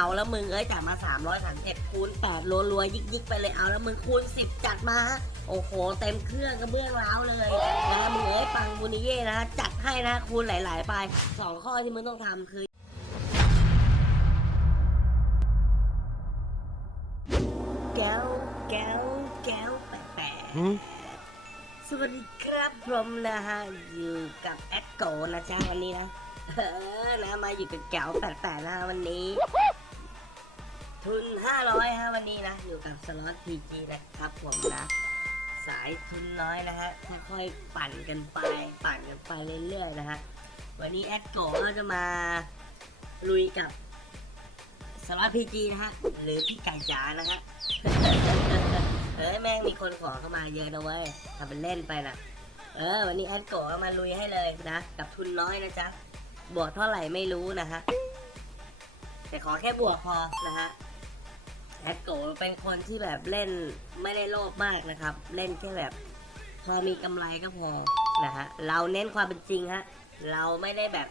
เอาแล้วมึงเอ้ยจากมา 337คูณ8รัวๆยิกๆไปเลยเอาแล้วมึงคูณ 10 จัดมาฮะโอ้โห เต็มเครื่องกระเบื้องร้าวเลยนะมึงเอ้ยปังบุนิเย่นะฮะจัดให้นะคูณหลายๆไปสองข้อที่มึงต้องทำคือแก้วแก้วแก้วแปะๆสวัสดีครับผมนะฮะอยู่กับแอดโกนะจ๊ะวันนี้นะเออนะมาอยู่กับแก้วแปะๆนะฮะวันนี้ ทุน 500 ฮะวันนี้นะ อยู่กับสล็อตพีจีนะครับผมนะ สายทุนน้อยนะฮะค่อยๆปั่นกันไป ปั่นกันไปเรื่อยๆนะฮะ วันนี้แอดโกก็จะมาลุยกับสล็อตพีจีนะฮะ หรือพี่ไก่จ๋านะฮะเอ้ยแม่งมีคนขอเข้ามาเยอะนะเว้ยทำเป็นเล่นไปนะเออ วันนี้แอดโกะมาลุยให้เลยนะ กับทุนน้อยนะจ๊ะบวกเท่าไหร่ไม่รู้นะฮะแต่ขอแค่บวกพอนะฮะ แอดโกะเป็นคนที่แบบเล่นไม่ได้โลภมากนะครับ เล่นแค่แบบพอมีกำไรก็พอนะฮะเราเน้นความเป็นจริงฮะเราไม่ได้แบบ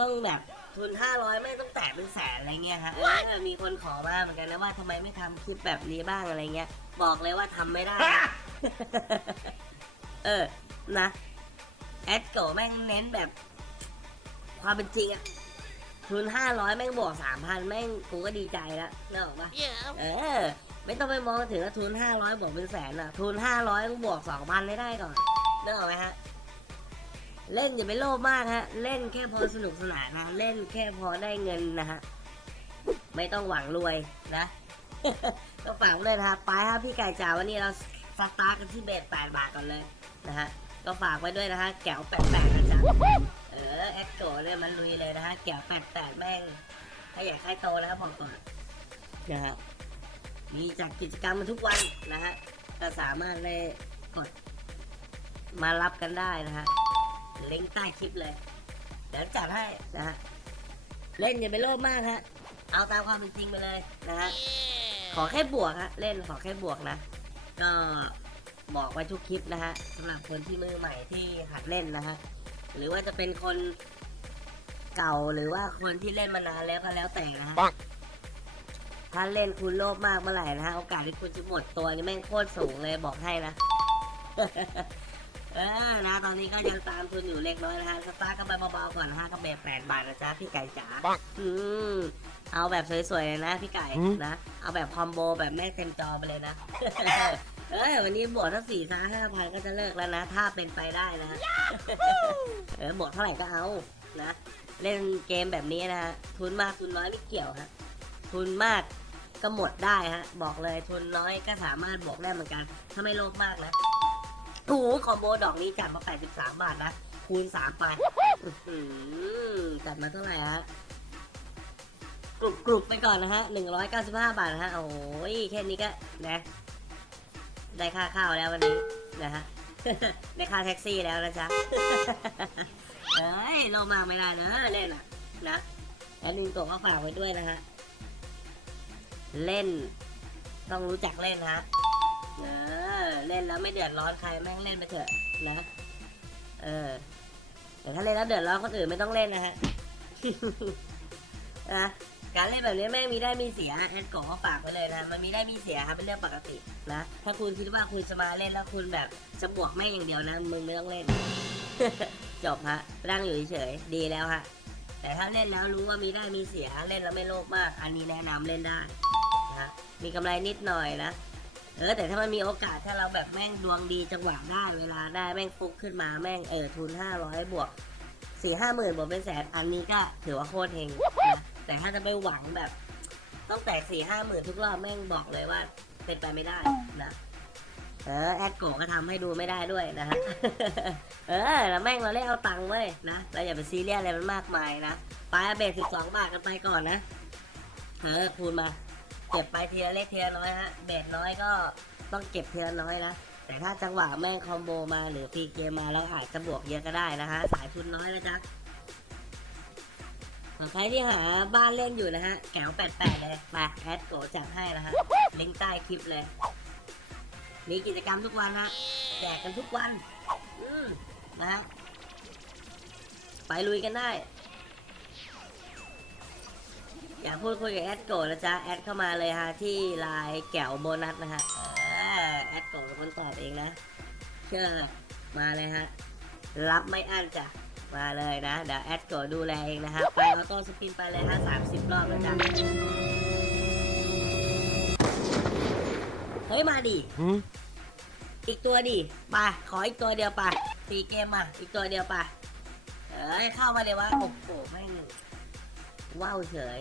ต้องแบบทุน 500 ไม่ต้องแตะเป็นแสนอะไรเงี้ยฮะเออมีคนขอมาเหมือนกันนะว่าทำไมไม่ทำคลิปแบบนี้บ้างอะไรเงี้ย บอกเลยว่าทำไม่ได้ เออนะแอดโกแม่งเน้นแบบ ความเป็นจริงอะ ทุน500แม่งบวก3,000แม่งกูก็ดีใจแล้วนึกออกปะเออ ไม่ต้องไปมองถึงว่าทุน500บวกเป็นแสนอะทุน500ต้องบวก2,000ให้ได้ก่อนนึกออกไหมฮะเล่นอย่าไปโลภมากฮะ เล่นแค่พอสนุกสนานนะเล่นแค่พอได้เงินนะฮะไม่ต้องหวังรวยนะก็ฝากไว้เลยนะฮะไปครับพี่ไก่จ๋าวันนี้เราสตาร์ทกันที่เบส8บาทก่อนเลยนะฮะก็ฝากไว้ด้วยนะฮะแก้ว88นะจ๊ะ เออแอดโกเนี่ยมันลุยเลยนะฮะแก้ว88แปดแม่งถ้ายากให้โตนะครับผมก่อนนะฮะมีจัดกิจกรรมมาทุกวันนะฮะก็สามารถเลยกดมารับกันได้นะฮะลิงก์ใต้คลิปเลยเดี๋ยวจัดให้นะฮะเล่นอย่าไปโลภมากฮะเอาตามความเป็นจริงไปเลยนะฮะขอแค่บวกฮะเล่นขอแค่บวกนะ ก็บอกไว้ทุกคลิปนะฮะสำหรับคนที่มือใหม่ที่หัดเล่นนะฮะหรือว่าจะเป็นคน เก่าหรือว่าคนที่เล่นมานานแล้วก็แล้วแต่นะฮะปังถ้าเล่นคุณโลภมากเมื่อไหร่นะฮะโอกาสที่คุณจะหมดตัวนี่แม่งโคตรสูงเลยบอกให้นะเออนะตอนนี้ก็ยังตามทุนอยู่เล็กน้อยนะฮะสตาร์ทกันไปเบาๆก่อนนะฮะก็แบบแปดบาทนะจ๊ะพี่ไก่จ๋าปังอืมเอาแบบสวยๆเลยนะพี่ไก่อืมนะ เอาแบบคอมโบแบบแม่งเต็มจอไปเลยนะเออวันนี้บวกทั้งสี่ซ่าห้าพันก็จะเลิกแล้วนะ ถ้าเป็นไปได้นะ เออบวกเท่าไหร่ก็เอา นะ เล่นเกมแบบนี้นะฮะทุนมากทุนน้อยไม่เกี่ยวฮะทุนมากก็หมดได้ฮะ บอกเลยทุนน้อยก็สามารถบวกได้เหมือนกัน ถ้าไม่โลภมากนะโอ้โหคอมโบดอกนี้จัดมา83 บาทนะคูณ3ไปหือจัดมาเท่าไหร่ฮะกรุบกรุบไปก่อนนะฮะ195บาทนะฮะ โอ้ยแค่นี้ก็นะ ได้ค่าข้าวแล้ววันนี้นะฮะ ได้ค่าแท็กซี่แล้วนะจ๊ะ เอ้ยโลมาไม่ได้นะเล่นอะนะแล้วนินโกะก็ฝากไว้ด้วยนะฮะ เล่น ต้องรู้จักเล่นฮะเออเล่นแล้วไม่เดือดร้อนใครแม่งเล่นไปเถอะนะเออแต่ถ้าเล่นแล้วเดือดร้อนคนอื่นไม่ต้องเล่นนะฮะนะการเล่นแบบนี้แม่งมีได้มีเสียแอดโกะก็ฝากไว้เลยนะ มันมีได้มีเสียครับเป็นเรื่องปกตินะ ถ้าคุณคิดว่าคุณจะมาเล่นแล้วคุณแบบจะบวกแม่งอย่างเดียวนะมึงไม่ต้องเล่น จบฮะนั่งอยู่เฉยดีแล้วฮะ แต่ถ้าเล่นแล้วรู้ว่ามีได้มีเสียเล่นแล้วไม่โลภมาก อันนี้แนะนำเล่นได้นะฮะมีกำไรนิดหน่อยนะเออแต่ถ้ามันมีโอกาสถ้าเราแบบแม่งดวงดีจังหวะได้เวลาได้แม่งฟุกขึ้นมาแม่งเออทุนห้าร้อยบวกสี่ห้าหมื่นบวกเป็นแสนอันนี้ก็ถือว่าโคตรเฮงนะแต่ถ้าจะไปหวังแบบ ต้องแตกสี่ห้าหมื่นทุกรอบแม่งบอกเลยว่า เป็นไปไม่ได้นะ เออแอดโกะก็ทำให้ดูไม่ได้ด้วยนะฮะ เออแล้วแม่งเราเล่นเอาตังค์เว้ยนะ เราอย่าไปซีเรียสอะไรมันมากมายนะ ไปเอาเบสสิบสองบาทกันไปก่อนนะ เออคูณมาเก็บไปทีละเล็กทีละน้อยฮะ เบสน้อยก็ต้องเก็บเทีละน้อยนะ แต่ถ้าจังหวะแม่งคอมโบมาหรือฟรีเกมมาแล้วอาจจะบวกเยอะก็ได้นะฮะ สายทุนน้อยนะจ๊ะใครที่หาบ้านเล่นอยู่นะฮะ แกวแปดแปดเลย มาแอดโกจัดให้นะฮะ ลิงก์ใต้คลิปเลย มีกิจกรรมทุกวันฮะแจกกันทุกวันอืมนะไปลุยกันได้ อยากพูดคุยกับแอดโกะนะจ๊ะ แอดเข้ามาเลยฮะ ที่ไลน์แก้วโบนัสนะฮะแอดโกะเป็นคนตอบเองนะเชื่อมาเลยฮะ รับไม่อั้นจ้ะ มาเลยนะ เดี๋ยวแอดโกะดูแลเองนะฮะ ไปออโต้สปินไปเลยฮะสามสิบรอบแล้วจ้ะ เฮ้ยมาดิอีกตัวดิไปขออีกตัวเดียวไปสี่เกมมาอีกตัวเดียวไปเอ้ยเข้ามาเลยวะโอ้โหแม่งว้าวเฉย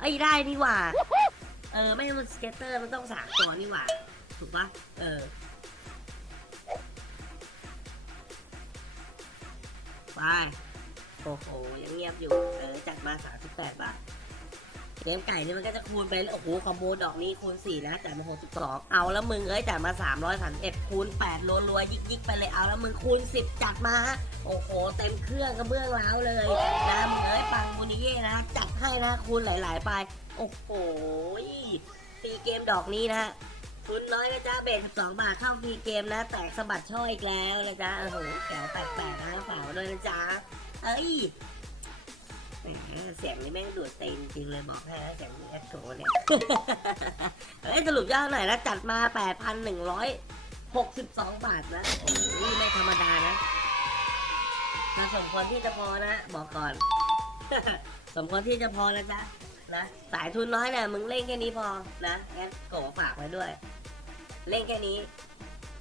เอ้ยได้นี่หว่า เออไม่มันสเก็ตเตอร์มันต้องสามตัวนี่หว่าถูกปะเออไปโอ้โหยังเงียบอยู่เออจัดมา38บาท เลี้ยงไก่นี่มันก็จะคูณไปโอ้โหคอมโบดอกนี้คูณ4นะจ่ายมา62เอาแล้วมึงเอ้ยจ่ายมา 331คูณ8รัวๆยิกๆไปเลยเอาแล้วมึงคูณ 10 จัดมาโอ้โหเต็มเครื่องกระเบื้องแล้วเลยนะมึงเอ้ยปังมูนิเย่นะจัดให้นะคูณหลาย ๆ ไป โอ้โหตีเกมดอกนี้นะคุณน้อยนะจ๊ะเบส12บาทเข้าฟรีเกมนะ แตกสะบัดช่ออีกแล้วนะจ๊ะโอ้โหแกวแปลกๆนะฝากไว้ด้วยนะจ๊ะเอ้ย เสียงนี้แม่งดูดตีนจริงเลยบอกให้นะเสียงแอดโกเนี่ยเอ้ยสรุปยอดหน่อยนะจัดมา 8,162 บาทนะโอ้ยไม่ธรรมดานะถ้าสมควรที่จะพอนะบอกก่อน สมควรที่จะพอนะจ๊ะนะสายทุนน้อยเนี่ยมึงเล่นแค่นี้พอนะงั้นโกฝากไว้ด้วย เล่นแค่นี้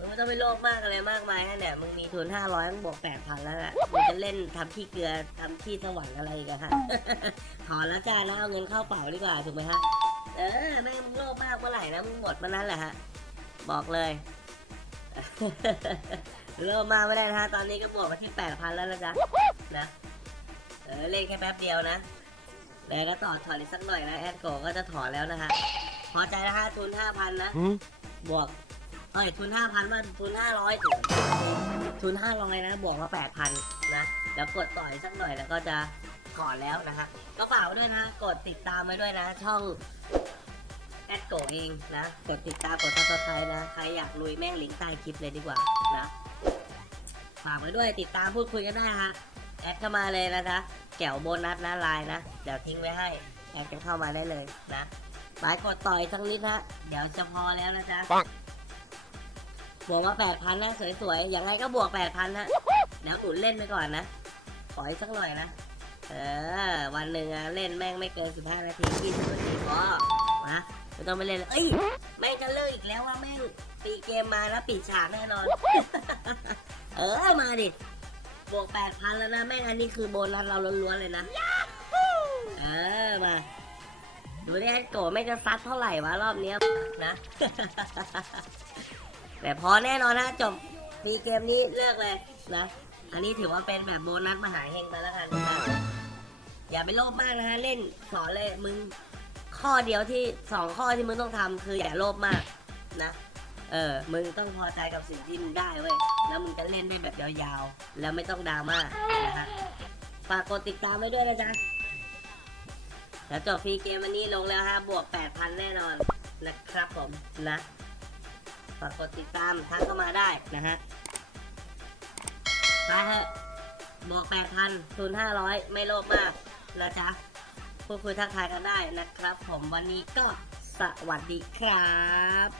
มึงไม่ต้องไปโลภมากอะไรมากมายนะเนี่ยมึงมีทุนห้าร้อยมึงบวกแปดพันแล้วน่ะมึงจะเล่นทำขี้เกลือทำขี้สวรรค์อะไรอีกันฮะถอนแล้วจ้านะเอาเงินเข้าเป๋าดีกว่าถูกไหมฮะเออแม่งมึงโลภมากเมื่อไหร่นะมึงหมดเมื่อนั้นแหละฮะบอกเลยโลภมากไม่ได้นะฮะตอนนี้ก็บวกมาที่แปดพันแล้วนะจ๊ะนะเออเล่นแค่แป๊บเดียวนะแล้วก็ต่อถอนอีกสักหน่อยนะแอดโกก็จะถอนแล้วนะฮะพอใจนะฮะทุนห้าพันนะบวก เอ้ยทุนห้าพันมาทุนห้าร้อยทุนห้าร้อยนะบวกมาแปดพันนะเดี๋ยวกดต่อยสักหน่อยแล้วก็จะถอนแล้วนะฮะก็ฝากด้วยนะ กดติดตามไว้ด้วยนะ ช่องแอดโกเองนะ กดติดตามกดซับสไครต์นะ ใครอยากลุยแม่งลิงก์ใต้คลิปเลยดีกว่านะฝากไว้ด้วยติดตามพูดคุยกันได้ฮะแอดเข้ามาเลยนะจ๊ะแก้วโบนัสนะไลน์นะ เดี๋ยวทิ้งไว้ให้แอดกันเข้ามาได้เลยนะไปกดต่อยสักนิดฮะเดี๋ยวจะพอแล้วนะจ๊ะ วกมาแปดพันนะสวยๆอย่างไรก็บวกแปดพันนะเดี๋ยวหนุนเล่นไปก่อนนะปล่อยสักหน่อยนะ เออ วันหนึ่งอะเล่นแม่งไม่เกินสิบห้านาทียี่สิบนาทีพอนะไม่ต้องไปเล่นเลยเอ้ยแม่งจะเลิกอีกแล้วว่าแม่งปีเกมมาแล้วปิดฉากแน่นอน เออมาดิบวกแปดพันแล้วนะแม่งอันนี้คือโบนัสเราล้วนๆเลยนะเออมาดูดิแอดโกะแม่งจะซัดเท่าไหร่วะรอบเนี้ยนะ แต่พอแน่นอนนะจบฟรีเกมนี้เลือกเลยนะ อันนี้ถือว่าเป็นแบบโบนัสมหาเฮงไปแล้วกันนะอย่าไปโลภมากนะฮะเล่นสอนเลยมึงข้อเดียวที่สองข้อที่มึงต้องทำคืออย่าโลภมากนะเออ มึงต้องพอใจกับสิ่งที่มึงได้เว้ย แล้วมึงจะเล่นได้แบบยาวๆ แล้วไม่ต้องดราม่านะฮะ ฝากกดติดตามไว้ด้วยนะจ๊ะ แล้วจบฟรีเกมวันนี้ลงแล้วฮะ บวก 8,000 แน่นอนนะครับผมนะ ฝากกดติดตามทักเข้ามาได้นะฮะไปเถอะบวก8,000ทุน500ไม่โลภมากนะจ๊ะพูดคุยทักทายกันได้นะครับ ผมวันนี้ก็สวัสดีครับ